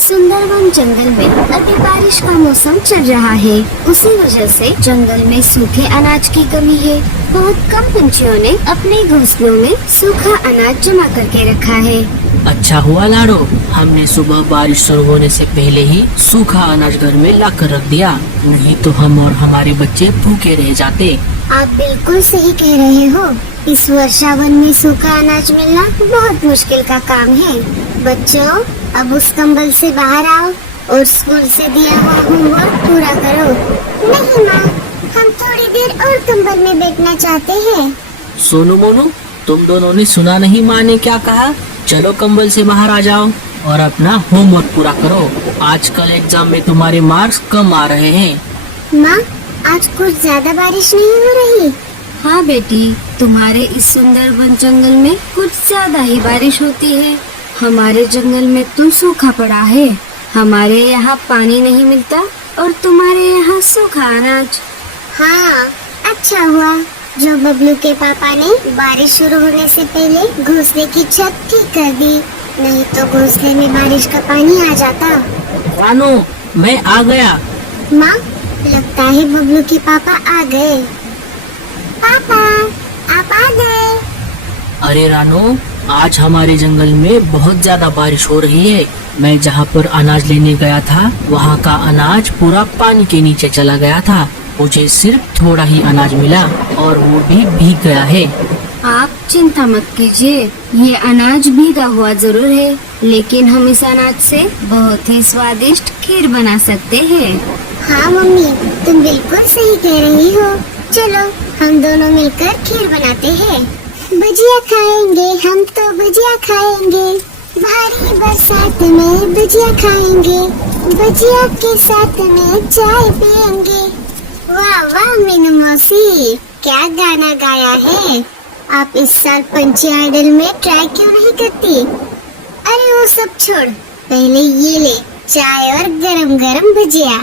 सुंदरवन जंगल में अभी बारिश का मौसम चल रहा है। उसी वजह से जंगल में सूखे अनाज की कमी है। बहुत कम पंछियों ने अपने घोंसलों में सूखा अनाज जमा करके रखा है। अच्छा हुआ लाडो, हमने सुबह बारिश शुरू होने से पहले ही सूखा अनाज घर में ला कर रख दिया, नहीं तो हम और हमारे बच्चे भूखे रह जाते। आप बिल्कुल सही कह रहे हो। इस वर्षावन में सूखा अनाज मिलना बहुत मुश्किल का काम है। बच्चों, अब उस कंबल से बाहर आओ और स्कूल से दिया हुआ होमवर्क पूरा करो। नहीं माँ, हम थोड़ी देर और कंबल में बैठना चाहते हैं। सोनू मोनू, तुम दोनों ने सुना नहीं माँ ने क्या कहा? चलो कंबल से बाहर आ जाओ और अपना होमवर्क पूरा करो। आजकल एग्जाम में तुम्हारे मार्क्स कम आ रहे हैं। माँ, आज कुछ ज्यादा बारिश नहीं हो रही? हाँ बेटी, तुम्हारे इस सुंदर वन जंगल में कुछ ज्यादा ही बारिश होती है। हमारे जंगल में तो सूखा पड़ा है। हमारे यहाँ पानी नहीं मिलता और तुम्हारे यहाँ सूखा अनाज। हाँ, अच्छा हुआ जो बबलू के पापा ने बारिश शुरू होने से पहले घोंसले की छत ठीक कर दी, नहीं तो घोंसले में बारिश का पानी आ जाता। रानू, मैं आ गया। माँ, लगता है बबलू के पापा आ गए। पापा, आप आ गए। अरे रानू, आज हमारे जंगल में बहुत ज्यादा बारिश हो रही है। मैं जहाँ पर अनाज लेने गया था, वहाँ का अनाज पूरा पानी के नीचे चला गया था। मुझे सिर्फ थोड़ा ही अनाज मिला और वो भी भीग गया है। आप चिंता मत कीजिए, ये अनाज भीगा हुआ जरूर है, लेकिन हम इस अनाज से बहुत ही स्वादिष्ट खीर बना सकते हैं। हाँ मम्मी, तुम बिल्कुल सही कह रही हो। चलो हम दोनों मिलकर खीर बनाते हैं। भजिया खाएंगे, हम तो भजिया खाएंगे। भारी बरसात में भजिया खाएंगे, भजिया के साथ में चाय पियेंगे। वाह वाह मीनू मौसी, क्या गाना गाया है। आप इस साल पंछी आइडल में ट्राई क्यों नहीं करती? अरे वो सब छोड़, पहले ये ले चाय और गरम गरम भजिया।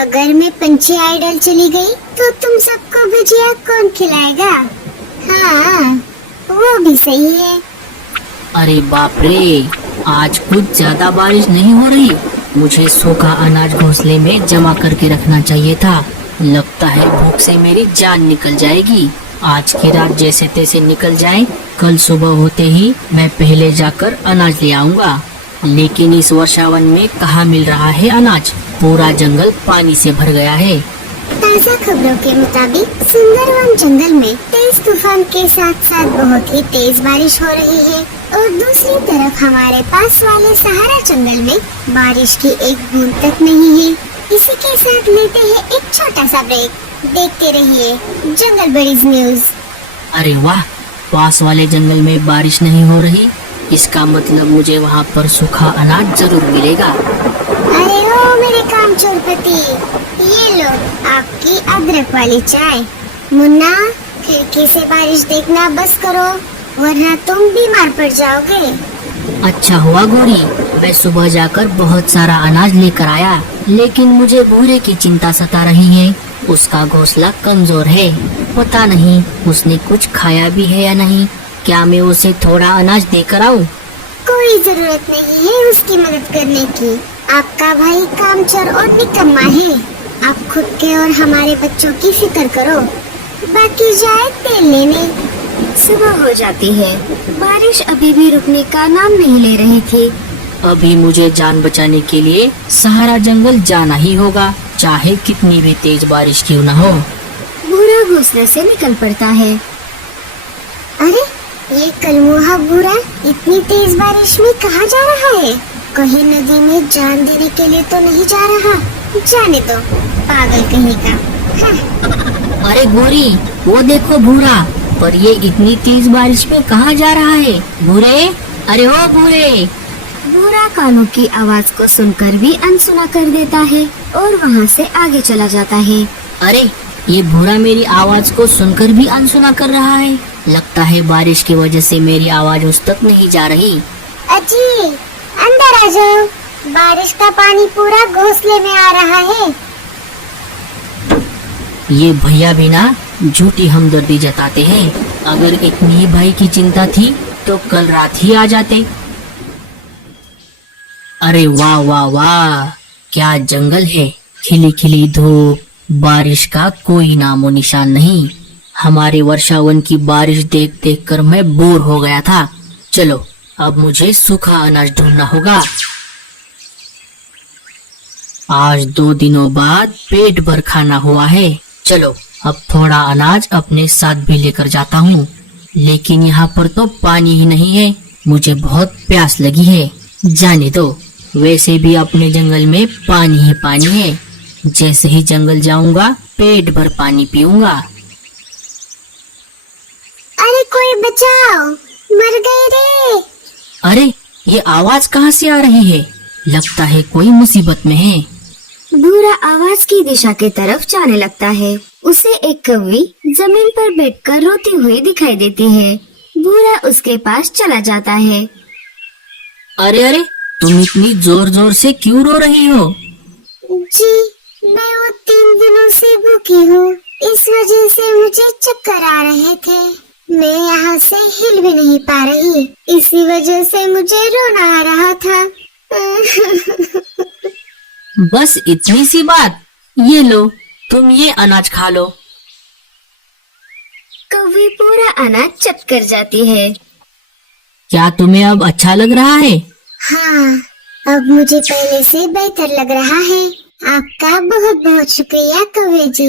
अगर मैं पंछी आइडल चली गई तो तुम सबको भजिया कौन खिलाएगा? हाँ, वो भी सही है। अरे बाप रे, आज कुछ ज्यादा बारिश नहीं हो रही। मुझे सूखा अनाज घोंसले में जमा करके रखना चाहिए था। लगता है भूख से मेरी जान निकल जाएगी। आज की रात जैसे तैसे निकल जाए, कल सुबह होते ही मैं पहले जाकर अनाज ले आऊंगा। लेकिन इस वर्षावन में कहाँ मिल रहा है अनाज? पूरा जंगल पानी से भर गया है। ताज़ा खबरों के मुताबिक सुंदरवन जंगल में तेज तूफान के साथ साथ बहुत ही तेज बारिश हो रही है और दूसरी तरफ हमारे पास वाले सहारा जंगल में बारिश की एक बूंद तक नहीं है। इसी के साथ लेते हैं एक छोटा सा ब्रेक। देखते रहिए जंगल बडीज न्यूज। अरे वाह, पास वाले जंगल में बारिश नहीं हो रही, इसका मतलब मुझे वहाँ पर सूखा अनाज जरूर मिलेगा। अरे ओ मेरे कामचोर पति, ये लो आपकी अदरक वाली चाय। मुन्ना, खिड़की से बारिश देखना बस करो, वरना तुम बीमार पड़ जाओगे। अच्छा हुआ गोरी, मैं सुबह जाकर बहुत सारा अनाज लेकर आया, लेकिन मुझे भूरे की चिंता सता रही है। उसका घोंसला कमजोर है, पता नहीं उसने कुछ खाया भी है या नहीं। क्या मैं उसे थोड़ा अनाज देकर आऊं? कोई जरूरत नहीं है उसकी मदद करने की। आपका भाई कामचोर और निकम्मा है। आप खुद के और हमारे बच्चों की फिक्र करो, बाकी जाए तेल लेने। सुबह हो जाती है, बारिश अभी भी रुकने का नाम नहीं ले रही थी। अभी मुझे जान बचाने के लिए सहारा जंगल जाना ही होगा, चाहे कितनी भी तेज बारिश क्यों न हो। भूरा घोंसले से निकल पड़ता है। अरे ये कलमुहा भूरा इतनी तेज बारिश में कहाँ जा रहा है? कहीं नदी में जान देने के लिए तो नहीं जा रहा? जाने दो, पागल कहीं का। हाँ। अरे गोरी, वो देखो भूरा, पर ये इतनी तेज बारिश में कहाँ जा रहा है? भूरे, अरे ओ भूरे। भूरा कानों की आवाज को सुनकर भी अनसुना कर देता है और वहाँ से आगे चला जाता है। अरे ये भूरा मेरी आवाज को सुनकर भी अनसुना कर रहा है। लगता है बारिश की वजह से मेरी आवाज उस तक नहीं जा रही। अजी, अंदर आ जाओ, बारिश का पानी पूरा घोंसले में आ रहा है। ये भैया भी ना झूठी हमदर्दी जताते हैं। अगर इतनी ही भाई की चिंता थी तो कल रात ही आ जाते। अरे वाह वाह वाह, क्या जंगल है। खिली खिली धूप, बारिश का कोई नामो निशान नहीं। हमारे वर्षावन की बारिश देख देख कर मैं बोर हो गया था। चलो अब मुझे सूखा अनाज ढूंढना होगा। आज 2 दिनों बाद पेट भर खाना हुआ है। चलो अब थोड़ा अनाज अपने साथ भी लेकर जाता हूँ। लेकिन यहाँ पर तो पानी ही नहीं है। मुझे बहुत प्यास लगी है। जाने दो, वैसे भी अपने जंगल में पानी ही पानी है। जैसे ही जंगल जाऊंगा पेट भर पानी पीऊंगा। अरे कोई बचाओ, मर गए रे। अरे ये आवाज कहाँ से आ रही है? लगता है कोई मुसीबत में है। भूरा आवाज की दिशा की तरफ जाने लगता है। उसे एक कौवी जमीन पर बैठकर रोती हुई दिखाई देती है। भूरा उसके पास चला जाता है। अरे अरे, तुम इतनी जोर जोर से क्यों रो रही हो? जी, मैं वो 3 दिनों से भूखी हूँ। इस वजह से मुझे चक्कर आ रहे थे। मैं यहाँ से हिल भी नहीं पा रही। इसी वजह से मुझे रोना आ रहा था। बस इतनी सी बात। ये लो, तुम ये अनाज खा लो। कौवी पूरा अनाज चट कर जाती है। क्या तुम्हें अब अच्छा लग रहा है? हाँ, अब मुझे पहले से बेहतर लग रहा है। आपका बहुत बहुत शुक्रिया कौवे जी।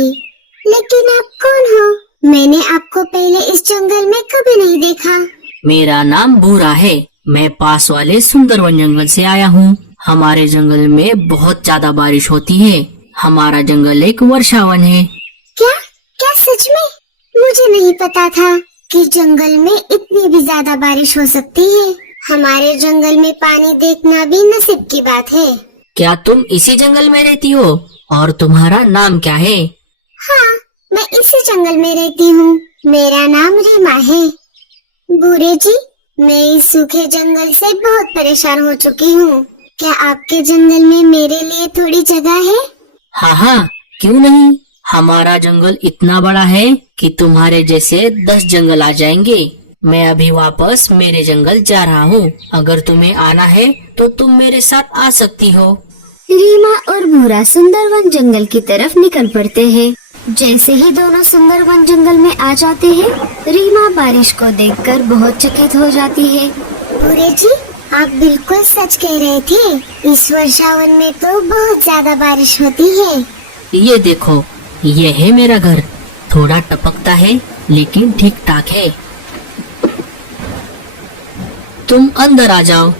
लेकिन आप कौन हो? मैंने आपको पहले इस जंगल में कभी नहीं देखा। मेरा नाम भूरा है। मैं पास वाले सुंदरवन जंगल से आया हूँ। हमारे जंगल में बहुत ज्यादा बारिश होती है। हमारा जंगल एक वर्षावन है। क्या क्या सच में? मुझे नहीं पता था कि जंगल में इतनी भी ज्यादा बारिश हो सकती है। हमारे जंगल में पानी देखना भी नसीब की बात है। क्या तुम इसी जंगल में रहती हो? और तुम्हारा नाम क्या है? हाँ, मैं इसी जंगल में रहती हूँ। मेरा नाम रीमा है। बूढ़े जी, मैं इस सूखे जंगल से बहुत परेशान हो चुकी हूँ। क्या आपके जंगल में मेरे लिए थोड़ी जगह है? हाँ हाँ, क्यों नहीं। हमारा जंगल इतना बड़ा है कि तुम्हारे जैसे 10 जंगल आ जाएंगे। मैं अभी वापस मेरे जंगल जा रहा हूँ। अगर तुम्हें आना है तो तुम मेरे साथ आ सकती हो। रीमा और भूरा सुंदरवन जंगल की तरफ निकल पड़ते हैं। जैसे ही दोनों सुंदरवन जंगल में आ जाते हैं, रीमा बारिश को देखकर बहुत चकित हो जाती है। भूरे जी, आप बिल्कुल सच कह रहे थे। इस वर्षावन में तो बहुत ज्यादा बारिश होती है। ये देखो, ये है मेरा घर। थोड़ा टपकता है लेकिन ठीक ठाक है। तुम अंदर आ जाओ।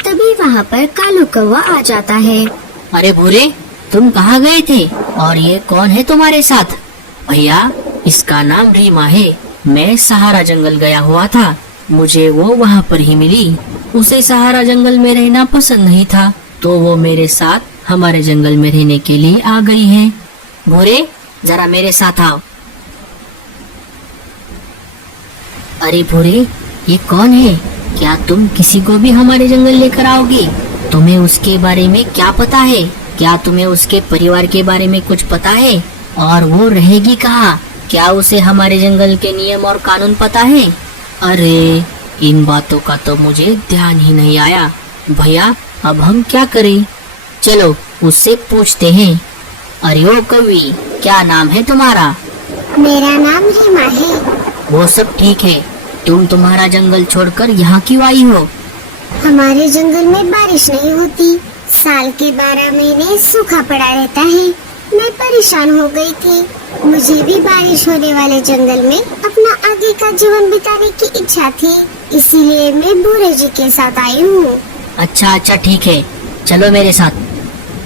तभी वहाँ पर कालू कौवा आ जाता है। अरे भूरे, तुम कहाँ गए थे? और ये कौन है तुम्हारे साथ? भैया, इसका नाम रीमा है। मैं सहारा जंगल गया हुआ था। मुझे वो वहाँ पर ही मिली। उसे सहारा जंगल में रहना पसंद नहीं था, तो वो मेरे साथ हमारे जंगल में रहने के लिए आ गई है। भूरे, जरा मेरे साथ आओ। अरे भूरे, ये कौन है? क्या तुम किसी को भी हमारे जंगल लेकर आओगे? तुम्हें उसके बारे में क्या पता है? क्या तुम्हें उसके परिवार के बारे में कुछ पता है? और वो रहेगी कहाँ? क्या उसे हमारे जंगल के नियम और कानून पता है? अरे, इन बातों का तो मुझे ध्यान ही नहीं आया। भैया, अब हम क्या करें? चलो उससे पूछते हैं। अरे ओ कवि, क्या नाम है तुम्हारा? मेरा नाम रीमा है। वो सब ठीक है। तुम तुम्हारा जंगल छोड़कर यहाँ क्यों आई हो? हमारे जंगल में बारिश नहीं होती। साल के 12 महीने सूखा पड़ा रहता है। मैं परेशान हो गई थी। मुझे भी बारिश होने वाले जंगल में अपना आगे का जीवन बिताने की इच्छा थी। इसीलिए मैं भूरे जी के साथ आई हूँ। अच्छा अच्छा, ठीक है, चलो मेरे साथ।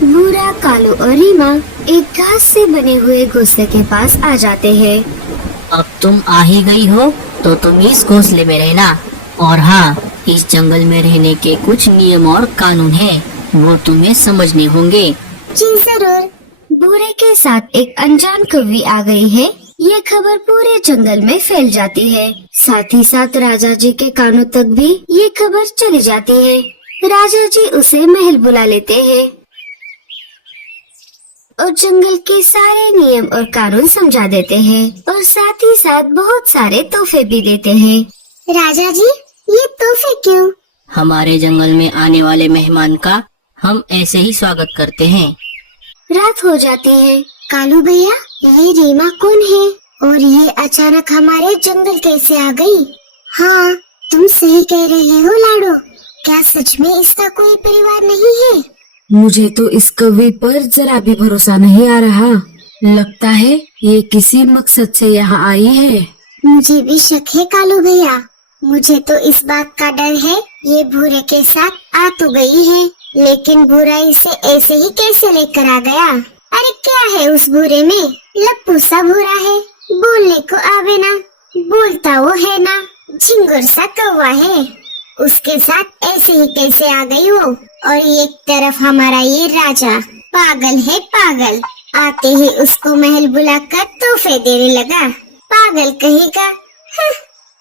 भूरा, कालू और रीमा एक घास से बने हुए घोंसले के पास आ जाते हैं। अब तुम आ ही गई हो तो तुम इस घोंसले में रहना। और हाँ, इस जंगल में रहने के कुछ नियम और कानून हैं, वो तुम्हें समझने होंगे। जी जरूर। भूरे के साथ एक अनजान कौवी आ गई है। ये खबर पूरे जंगल में फैल जाती है। साथ ही साथ राजा जी के कानों तक भी ये खबर चली जाती है। राजा जी उसे महल बुला लेते हैं और जंगल के सारे नियम और कानून समझा देते हैं और साथ ही साथ बहुत सारे तोहफे भी देते हैं। राजा जी, ये तोहफे क्यों? हमारे जंगल में आने वाले मेहमान का हम ऐसे ही स्वागत करते हैं। रात हो जाती है। कालू भैया, ये रीमा कौन है और ये अचानक हमारे जंगल कैसे आ गई? हाँ, तुम सही कह रही हो लाडो। क्या सच में इसका कोई परिवार नहीं है? मुझे तो इस कौवे पर जरा भी भरोसा नहीं आ रहा। लगता है ये किसी मकसद से यहाँ आई है। मुझे भी शक है कालू भैया। मुझे तो इस बात का डर है ये भूरे के साथ आ तो गई है, लेकिन भूरा इसे ऐसे ही कैसे लेकर आ गया? अरे क्या है उस भूरे में? लप्पू सा भूरा है, बोलने को आवे ना, बोलता वो है ना, झिंगुर सा कौवा है। उसके साथ ऐसे ही कैसे आ गई वो? और एक तरफ हमारा ये राजा पागल है पागल, आते ही उसको महल बुलाकर तोहफे देने लगा। पागल कहेगा।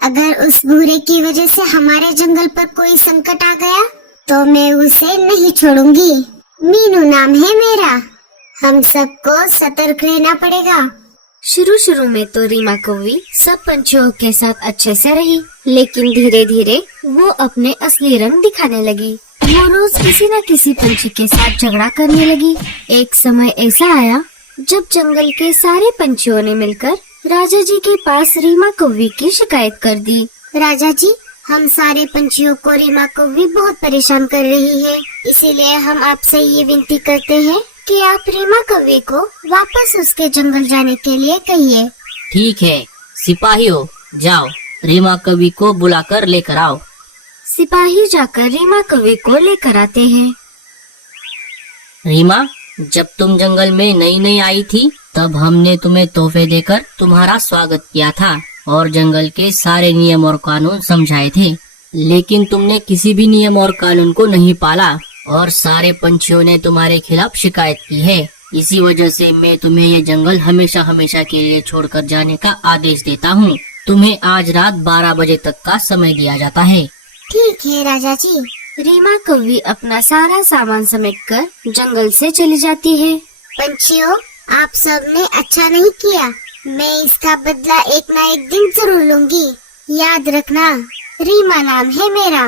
अगर उस भूरे की वजह से हमारे जंगल पर कोई संकट आ गया तो मैं उसे नहीं छोड़ूंगी। मीनू नाम है मेरा। हम सबको सतर्क रहना पड़ेगा। शुरू में तो रीमा कौवी सब पंछियों के साथ अच्छे से रही, लेकिन धीरे धीरे वो अपने असली रंग दिखाने लगी। वो रोज किसी न किसी पंछी के साथ झगड़ा करने लगी। एक समय ऐसा आया जब जंगल के सारे पंछियों ने मिलकर राजा जी के पास रीमा कौवी की शिकायत कर दी। राजा जी, हम सारे पंछियों को रीमा कौवी बहुत परेशान कर रही है, इसीलिए हम आपसे ये विनती करते हैं कि आप रीमा कौवी को वापस उसके जंगल जाने के लिए कहिए। ठीक है सिपाहियों, जाओ रीमा कवि को बुलाकर लेकर आओ। सिपाही जाकर रीमा कौवी को लेकर आते हैं। रीमा, जब तुम जंगल में नई नई आई थी तब हमने तुम्हें तोहफे देकर तुम्हारा स्वागत किया था और जंगल के सारे नियम और कानून समझाए थे, लेकिन तुमने किसी भी नियम और कानून को नहीं पाला और सारे पंछियों ने तुम्हारे खिलाफ शिकायत की है। इसी वजह से मैं तुम्हें ये जंगल हमेशा हमेशा के लिए छोड़कर जाने का आदेश देता हूँ। तुम्हें आज रात 12 बजे तक का समय दिया जाता है। ठीक है राजा जी। रीमा कौवी अपना सारा सामान समेटकर जंगल से चली जाती है। पंछियों, आप सब ने अच्छा नहीं किया। मैं इसका बदला एक ना एक दिन जरूर लूंगी। याद रखना, रीमा नाम है मेरा।